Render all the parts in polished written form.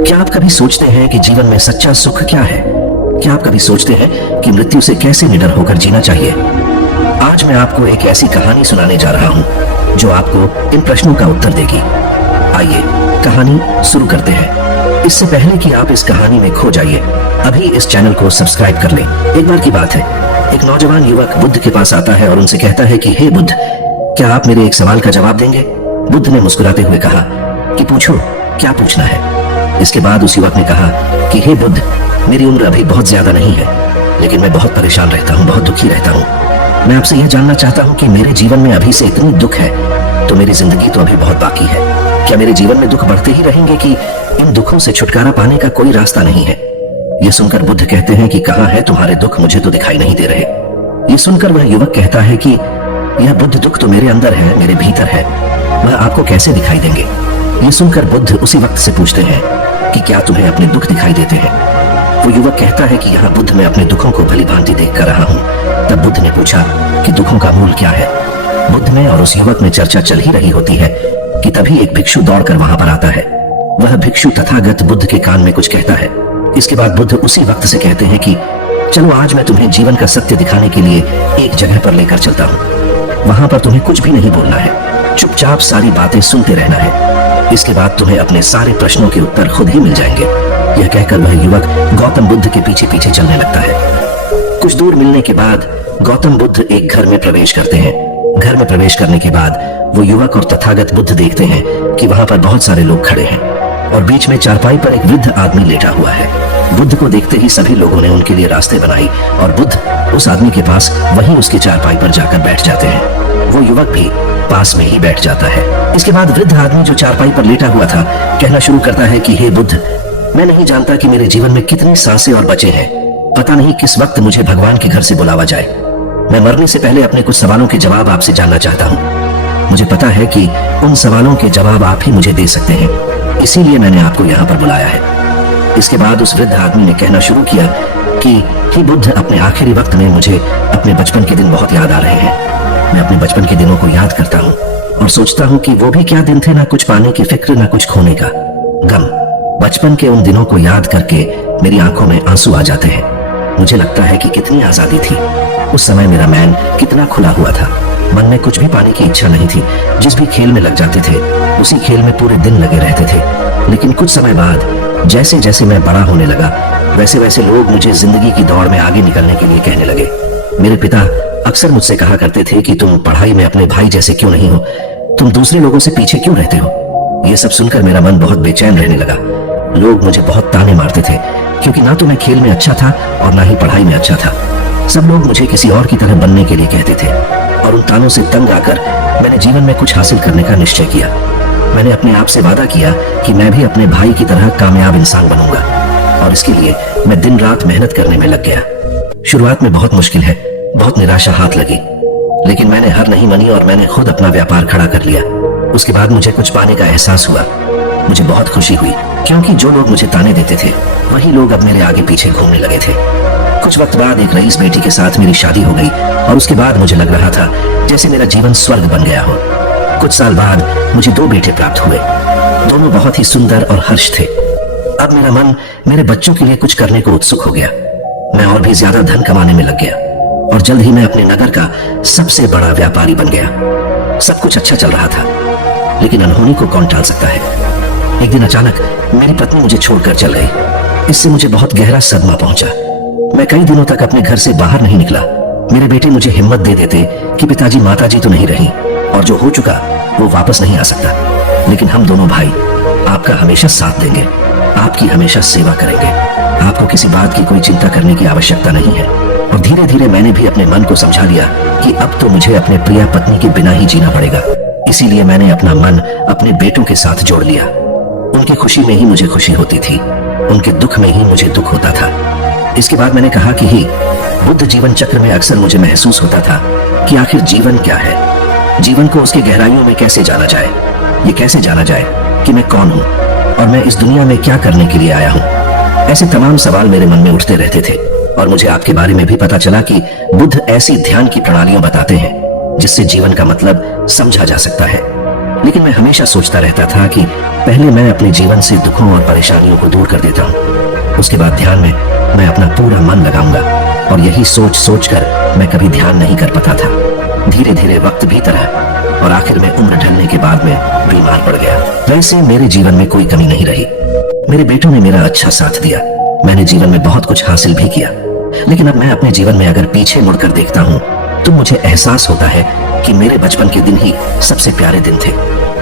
क्या आप कभी सोचते हैं कि जीवन में सच्चा सुख क्या है? क्या आप कभी सोचते हैं कि मृत्यु से कैसे निडर होकर जीना चाहिए? आज मैं आपको एक ऐसी कहानी सुनाने जा रहा हूं जो आपको इन प्रश्नों का उत्तर देगी। आइए कहानी शुरू करते हैं। इससे पहले कि आप इस कहानी में खो जाइए, अभी इस चैनल को सब्सक्राइब कर लें। एक बार की बात है, एक नौजवान युवक बुद्ध के पास आता है और उनसे कहता है कि हे बुद्ध, क्या आप मेरे एक सवाल का जवाब देंगे? बुद्ध ने मुस्कुराते हुए कहा कि पूछो, क्या पूछना है? इसके बाद उस युवक ने कहा कि हे बुद्ध, मेरी उम्र अभी बहुत ज्यादा नहीं है, लेकिन मैं बहुत परेशान रहता हूँ, बहुत दुखी रहता हूँ। मैं आपसे यह जानना चाहता हूँ कि मेरे जीवन में अभी से इतनी दुख है तो मेरी जिंदगी तो अभी बहुत बाकी है। क्या मेरे जीवन में दुख बढ़ते ही रहेंगे कि इन दुखों से छुटकारा पाने का कोई रास्ता नहीं है? यह सुनकर बुद्ध कहते हैं कि कहाँ है तुम्हारे दुख, मुझे तो दिखाई नहीं दे रहे। यह सुनकर वह युवक कहता है कि यह बुद्ध दुख तो मेरे अंदर है, मेरे भीतर है, वह आपको कैसे दिखाई देंगे? यह सुनकर बुद्ध उसी वक्त से पूछते हैं कि क्या तुम्हें अपने दुख दिखाई देते हैं? वो युवक कहता है कि यहाँ बुद्ध मैं अपने दुखों को भली भांति देख कर रहा हूँ। तब बुद्ध ने पूछा कि दुखों का मूल क्या है? बुद्ध में और उस युवक में चर्चा चल ही रही होती है कि तभी एक भिक्षु दौड़कर वहां पर आता है। वह भिक्षु तथागत बुद्ध के कान में कुछ कहता है। इसके बाद बुद्ध उसी वक्त से कहते हैं कि चलो आज मैं तुम्हें जीवन का सत्य दिखाने के लिए एक जगह पर लेकर चलता हूँ। वहां पर तुम्हें कुछ भी नहीं बोलना है, चुपचाप सारी बातें सुनते रहना है। इसके बाद तुम्हें अपने सारे प्रश्नों के उत्तर खुद ही मिल जाएंगे। यह कहकर वह युवक गौतम बुद्ध के पीछे पीछे चलने लगता है। कुछ दूर मिलने के बाद गौतम बुद्ध एक घर में प्रवेश करते हैं। घर में प्रवेश करने के बाद वो युवक और तथागत बुद्ध देखते हैं कि वहां पर बहुत सारे लोग खड़े हैं और बीच में चारपाई पर एक वृद्ध आदमी लेटा हुआ है। बुद्ध को देखते ही सभी लोगों ने उनके लिए रास्ते बनाई और बुद्ध उस आदमी के पास वहीं उसकी चारपाई पर जाकर बैठ जाते हैं। वो युवक भी पास में ही बैठ जाता है। इसके बाद वृद्ध आदमी जो चारपाई पर लेटा हुआ था कहना शुरू करता है कि हे बुद्ध, मैं नहीं जानता कि मेरे जीवन में कितनी सांसें और बचे हैं। पता नहीं किस वक्त मुझे भगवान के घर से बुलावा जाए। मैं मरने से पहले अपने कुछ सवालों के जवाब आपसे जानना चाहता हूँ। मुझे पता है कि उन सवालों के जवाब आप ही मुझे दे सकते हैं, इसीलिए मैंने आपको यहाँ पर बुलाया है। इसके बाद उस वृद्ध आदमी ने कहना शुरू किया कि हे बुद्ध, अपने आखिरी वक्त में मुझे अपने बचपन के दिन बहुत याद आ रहे हैं। मैं अपने बचपन के दिनों को याद करता हूँ और सोचता हूँ कि वो भी क्या दिन थे, ना कुछ पाने की फिक्र, ना कुछ खोने का गम। बचपन के उन दिनों को याद करके मेरी आंखों में आंसू आ जाते हैं। मुझे लगता है कि कितनी आजादी थी उस समय, मेरा मन कितना खुला हुआ था। मन में कुछ भी पाने की इच्छा नहीं थी। जिस भी खेल में लग जाते थे उसी खेल में पूरे दिन लगे रहते थे। लेकिन कुछ समय बाद जैसे जैसे मैं बड़ा होने लगा वैसे वैसे लोग मुझे जिंदगी की दौड़ में आगे निकलने के लिए कहने लगे। मेरे पिता अक्सर मुझसे कहा करते थे कि तुम पढ़ाई में अपने भाई जैसे क्यों नहीं हो, तुम दूसरे लोगों से पीछे क्यों रहते हो। यह सब सुनकर मेरा मन बहुत बेचैन रहने लगा। लोग मुझे बहुत ताने मारते थे क्योंकि ना तो मैं खेल में अच्छा था और ना ही पढ़ाई में अच्छा था। सब लोग मुझे किसी और की तरह बनने के लिए कहते थे और उन तानों से तंग आकर मैंने जीवन में कुछ हासिल करने का निश्चय किया। मैंने अपने आप से वादा किया कि मैं भी अपने भाई की तरह कामयाब इंसान बनूंगा और इसके लिए मैं दिन रात मेहनत करने में लग गया। शुरुआत में बहुत मुश्किल है, बहुत निराशा हाथ लगी, लेकिन मैंने हार नहीं मानी और मैंने खुद अपना व्यापार खड़ा कर लिया। उसके बाद मुझे कुछ पाने का एहसास हुआ। मुझे बहुत खुशी हुई क्योंकि जो लोग मुझे ताने देते थे वही लोग अब मेरे आगे पीछे घूमने लगे थे। कुछ वक्त बाद एक रईस बेटी के साथ मेरी शादी हो गई और उसके बाद मुझे लग रहा था जैसे मेरा जीवन स्वर्ग बन गया हो। कुछ साल बाद मुझे 2 बेटे प्राप्त हुए। दोनों बहुत ही सुंदर और हर्ष थे। अब मेरा मन मेरे बच्चों के लिए कुछ करने को उत्सुक हो गया। मैं और भी ज्यादा धन कमाने में लग गया और जल्द ही मैं अपने नगर का सबसे बड़ा व्यापारी बन गया। सब कुछ अच्छा चल रहा था, लेकिन अनहोनी को कौन टाल सकता है। एक दिन अचानक मेरी पत्नी मुझे छोड़कर चल गई। इससे मुझे बहुत गहरा सदमा पहुंचा। मैं कई दिनों तक अपने घर से बाहर नहीं निकला। मेरे बेटे मुझे हिम्मत दे देते कि पिताजी माताजी तो नहीं रही और जो हो चुका वो वापस नहीं आ सकता, लेकिन हम दोनों भाई आपका हमेशा साथ देंगे, आपकी हमेशा सेवा करेंगे। आपको किसी बात की कोई चिंता करने की आवश्यकता नहीं है। और धीरे धीरे मैंने भी अपने मन को समझा लिया कि अब तो मुझे अपने प्रिय पत्नी के बिना ही जीना पड़ेगा। इसीलिए मैंने अपना मन अपने बेटों के साथ जोड़ लिया। उनकी खुशी में ही मुझे खुशी होती थी, उनके दुख में ही मुझे दुख होता था। इसके बाद मैंने कहा कि ही बुद्ध जीवन चक्र में अक्सर मुझे महसूस होता था कि आखिर जीवन क्या है, जीवन को उसके गहराइयों में कैसे जाना जाए, ये कैसे जाना जाए कि मैं कौन हूँ और मैं इस दुनिया में क्या करने के लिए आया हूँ। ऐसे तमाम सवाल मेरे मन में उठते रहते थे और मुझे आपके बारे में भी पता चला कि बुद्ध ऐसी ध्यान की प्रणालियां बताते हैं जिससे जीवन का मतलब समझा जा सकता है। लेकिन मैं हमेशा सोचता रहता था कि पहले मैं अपने जीवन से दुखों और परेशानियों को दूर कर देता हूँ, उसके बाद ध्यान में मैं अपना पूरा मन लगाऊंगा। और यही सोच सोच कर मैं कभी ध्यान नहीं कर पाता था। धीरे धीरे वक्त बीत रहा और आखिर में उम्र ढलने के बाद मैं बीमार पड़ गया। वैसे मेरे जीवन में कोई कमी नहीं रही। मेरे बेटों ने मेरा अच्छा साथ दिया, मैंने जीवन में बहुत कुछ हासिल भी किया। लेकिन अब मैं अपने जीवन में अगर पीछे मुड़कर देखता हूँ तो मुझे एहसास होता है कि मेरे बचपन के दिन ही सबसे प्यारे दिन थे।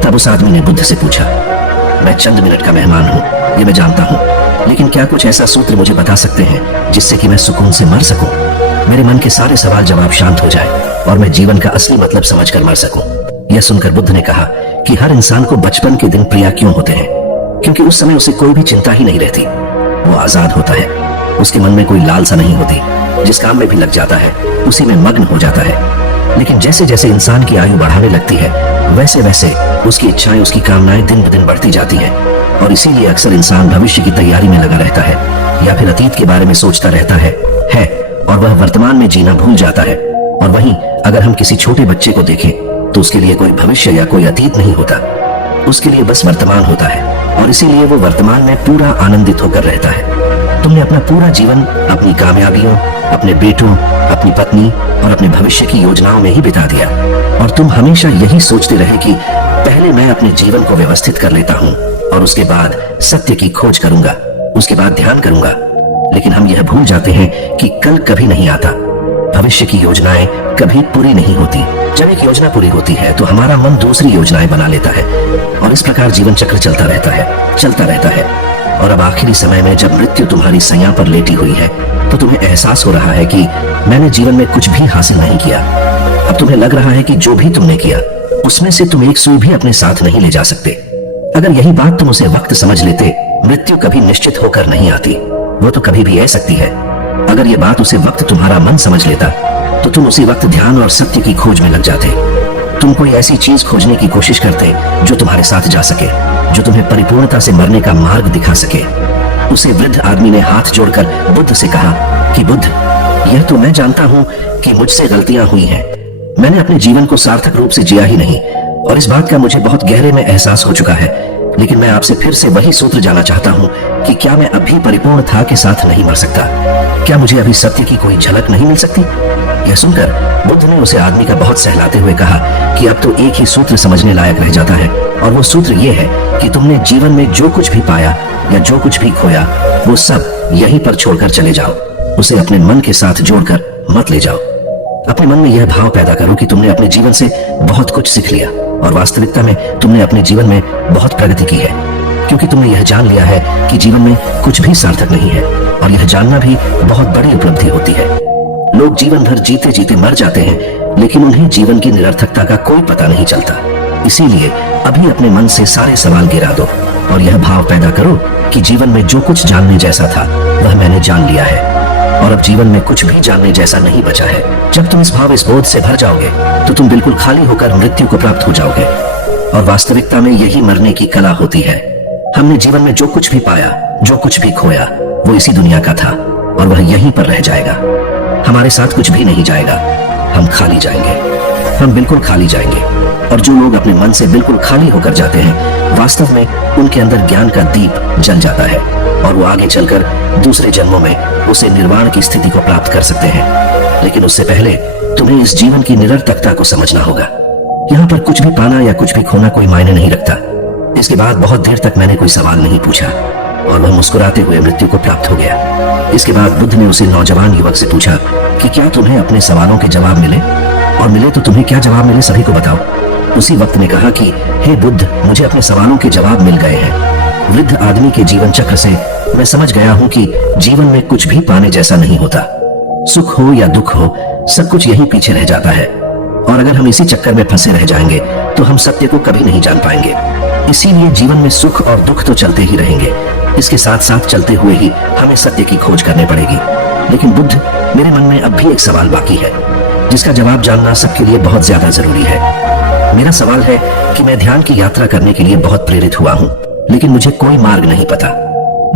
तब उस आदमी ने बुद्ध से पूछा, मैं चंद मिनट का मेहमान हूँ, ये मैं जानता हूँ, लेकिन क्या कुछ ऐसा सूत्र मुझे बता सकते हैं जिससे कि मैं सुकून से मर सकूं? मेरे मन के सारे सवाल जवाब शांत हो जाए और मैं जीवन का असली मतलब समझकर मर सकूं। यह सुनकर बुद्ध ने कहा कि हर इंसान को बचपन के दिन प्रिय क्यों होते हैं? क्योंकि उस समय उसे कोई भी चिंता ही नहीं रहती, वो आजाद होता है, उसके मन में कोई लालसा नहीं होती, जिस काम में भी लग जाता है उसी में मग्न हो जाता है। लेकिन जैसे जैसे इंसान की आयु बढ़ाने लगती है वैसे वैसे उसकी इच्छाएं, उसकी कामनाएं दिन ब दिन बढ़ती जाती हैं और इसीलिए अक्सर इंसान भविष्य की तैयारी में लगा रहता है या फिर अतीत के बारे में सोचता रहता है और वह वर्तमान में जीना भूल जाता है। और वहीं अगर हम किसी छोटे बच्चे को देखें तो उसके लिए कोई भविष्य या कोई अतीत नहीं होता, उसके लिए बस वर्तमान होता है और इसीलिए वो वर्तमान में पूरा आनंदित होकर रहता है। तुमने अपना पूरा जीवन अपनी कामयाबियों, अपने बेटों, अपनी पत्नी और अपने भविष्य की योजनाओं में ही बिता दिया और तुम हमेशा यही सोचते रहे कि पहले मैं अपने जीवन को व्यवस्थित कर लेता हूँ और उसके बाद सत्य की खोज करूंगा, उसके बाद ध्यान करूंगा। लेकिन हम यह भूल जाते हैं कि कल कभी नहीं आता, भविष्य की योजनाएं कभी पूरी नहीं होती। जब एक योजना पूरी होती है तो हमारा मन दूसरी योजनाएं बना लेता है और इस प्रकार जीवन चक्र चलता रहता है। और अब आखिरी समय में जब मृत्यु तुम्हारी सैया पर लेटी हुई है तो तुम्हें एहसास हो रहा है कि मैंने जीवन में कुछ भी हासिल नहीं किया। अब तुम्हें लग रहा है कि जो भी तुमने किया उसमें से तुम एक सुई भी अपने साथ नहीं ले जा सकते। अगर यही बात तुम उसे वक्त समझ लेते, मृत्यु कभी निश्चित होकर नहीं आती, वो तो कभी भी आ सकती है। अगर ये बात उसे वक्त तुम्हारा मन समझ लेता तो तुम उसी वक्त ध्यान और सत्य की खोज में लग जाते। तुम कोई ऐसी चीज खोजने की कोशिश करते जो तुम्हारे साथ जा सके, जो तुम्हें परिपूर्णता से मरने का मार्ग दिखा सके। उसे वृद्ध आदमी ने हाथ जोड़कर बुद्ध से कहा कि बुद्ध, यह तो मैं जानता हूं कि मुझसे गलतियां हुई हैं, मैंने अपने जीवन को सार्थक रूप से जिया ही नहीं और इस बात का मुझे बहुत गहरे में एहसास हो चुका है। लेकिन मैं आपसे फिर से वही सूत्र जानना चाहता हूँ कि क्या मैं अभी परिपूर्णता के साथ नहीं मर सकता? क्या मुझे अभी सत्य की कोई झलक नहीं मिल सकती? यह सुनकर बुद्ध ने उसे आदमी का बहुत सहलाते हुए कहा कि अब तो एक ही सूत्र समझने लायक रह जाता है और वो सूत्र ये है कि तुमने जीवन में जो कुछ भी पाया या जो कुछ भी खोया वो सब यहीं पर छोड़कर चले जाओ, उसे अपने मन के साथ जोड़कर मत ले जाओ। अपने मन में यह भाव पैदा करो कि तुमने अपने जीवन से बहुत कुछ सीख लिया और वास्तविकता में तुमने अपने जीवन में बहुत प्रगति की है, क्योंकि तुमने यह जान लिया है कि जीवन में कुछ भी सार्थक नहीं है और यह जानना भी बहुत बड़ी उपलब्धि होती है। लोग जीवन भर जीते जीते मर जाते हैं लेकिन उन्हें जीवन की निरर्थकता का कोई पता नहीं चलता। इसीलिए अभी अपने मन से सारे सवाल गिरा दो और यह भाव पैदा करो कि जीवन में जो कुछ जानने जैसा था वह मैंने जान लिया है और अब जीवन में कुछ भी जानने जैसा नहीं बचा है। जब तुम इस भाव, इस बोध से भर जाओगे तो तुम बिल्कुल खाली होकर मृत्यु को प्राप्त हो जाओगे और वास्तविकता में यही मरने की कला होती है। हमने जीवन में जो कुछ भी पाया, जो कुछ भी खोया वो इसी दुनिया का था और वह यहीं पर रह जाएगा। हमारे साथ कुछ भी नहीं जाएगा, हम खाली जाएंगे, हम बिल्कुल खाली जाएंगे। और जो लोग अपने मन से बिल्कुल खाली होकर जाते हैं वास्तव में उनके अंदर ज्ञान का दीप जल जाता है और वो आगे चलकर दूसरे जन्मों में उसे निर्वाण की स्थिति को प्राप्त कर सकते हैं। लेकिन उससे पहले तुम्हें इस जीवन की निरर्थकता को समझना होगा। यहाँ पर कुछ भी पाना या कुछ भी खोना कोई मायने नहीं रखता। इसके बाद बहुत देर तक मैंने कोई सवाल नहीं पूछा और वह मुस्कुराते हुए मृत्यु को प्राप्त हो गया। इसके बाद बुद्ध ने उसे नौजवान युवक से पूछा कि क्या तुम्हें अपने सवालों के जवाब मिले, और मिले तो तुम्हें क्या जवाब मिले सभी को बताओ। उसी वक्त ने कहा कि हे बुद्ध, मुझे अपने सवालों के जवाब मिल गए हैं। वृद्ध आदमी के जीवन चक्र से मैं समझ गया हूँ कि जीवन में कुछ भी पाने जैसा नहीं होता। सुख हो या दुख हो, सब कुछ यहीं पीछे रह जाता है और अगर हम इसी चक्कर में फंसे रह जाएंगे तो हम सत्य को कभी नहीं जान पाएंगे। इसीलिए जीवन में सुख और दुख तो चलते ही रहेंगे, इसके साथ साथ चलते हुए ही हमें सत्य की खोज करनी पड़ेगी। लेकिन बुद्ध, मेरे मन में अब भी एक सवाल बाकी है जिसका जवाब जानना सबके लिए बहुत ज्यादा जरूरी है। मेरा सवाल है कि मैं ध्यान की यात्रा करने के लिए बहुत प्रेरित हुआ हूँ लेकिन मुझे कोई मार्ग नहीं पता।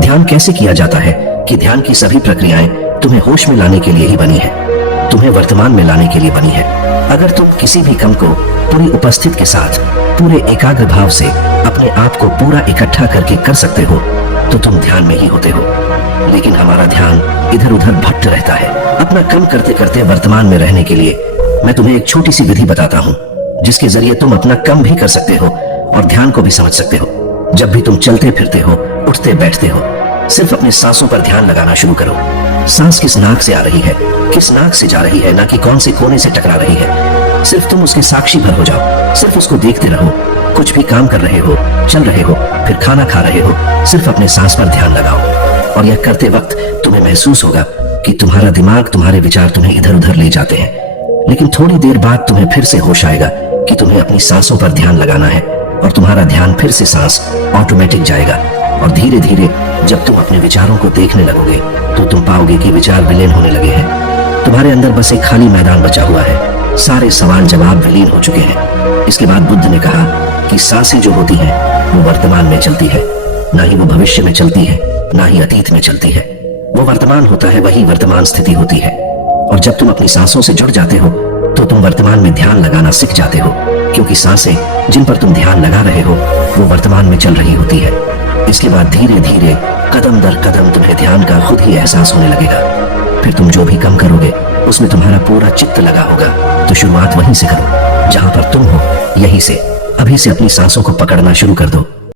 ध्यान कैसे किया जाता है कि ध्यान की सभी प्रक्रियाएं तुम्हें होश में लाने के लिए ही बनी है, तुम्हें वर्तमान में लाने के लिए बनी है। अगर तुम किसी भी कम को पूरी उपस्थित के साथ पूरे एकाग्र भाव से अपने आप को पूरा इकट्ठा करके कर सकते हो तो तुम ध्यान में ही होते हो। लेकिन हमारा ध्यान इधर उधर भटक रहता है। अपना कम करते करते वर्तमान में रहने के लिए मैं तुम्हें एक छोटी सी विधि बताता हूँ, जिसके जरिए तुम अपना कम भी कर सकते हो और ध्यान को भी समझ सकते हो। जब भी तुम चलते फिरते हो, उठते बैठते हो, सिर्फ अपने सांसों पर ध्यान लगाना शुरू करो। सांस किस नाक से आ रही है, किस नाक से जा रही है, ना कि कौन से कोने से टकरा रही है। सिर्फ तुम उसके साक्षी भर हो जाओ, सिर्फ उसको देखते रहो। कुछ भी काम कर रहे हो, चल रहे हो, फिर खाना खा रहे हो, सिर्फ अपने सांस पर ध्यान लगाओ। और यह करते वक्त तुम्हें महसूस होगा कि तुम्हारा दिमाग, तुम्हारे विचार तुम्हें इधर उधर ले जाते हैं। लेकिन थोड़ी देर बाद तुम्हें फिर से होश आएगा कि तुम्हें अपनी सांसों पर ध्यान लगाना है और तुम्हारा ध्यान फिर से सांस ऑटोमेटिक जाएगा। और धीरे धीरे जब तुम अपने विचारों को देखने लगोगे तो तुम पाओगे कि विचार विलीन होने लगे हैं। तुम्हारे अंदर बस एक खाली मैदान बचा हुआ है। सारे सवाल जवाब विलीन हो चुके हैं। इसके बाद बुद्ध ने कहा कि सांसें जो होती हैं वो वर्तमान में चलती है, ना ही वो भविष्य में चलती है, ना ही अतीत में चलती है। वो वर्तमान होता है, वही वर्तमान स्थिति होती है। और जब तुम अपनी सांसों से जुड़ जाते हो तो तुम वर्तमान में ध्यान लगाना सीख जाते हो, क्योंकि सांसें जिन पर तुम ध्यान लगा रहे हो वो वर्तमान में चल रही होती है। इसके बाद धीरे धीरे कदम दर कदम तुम्हें ध्यान का खुद ही एहसास होने लगेगा। फिर तुम जो भी कम करोगे उसमें तुम्हारा पूरा चित्त लगा होगा। तो शुरुआत वहीं से करो जहां पर तुम हो, यहीं से अभी से अपनी सांसों को पकड़ना शुरू कर दो।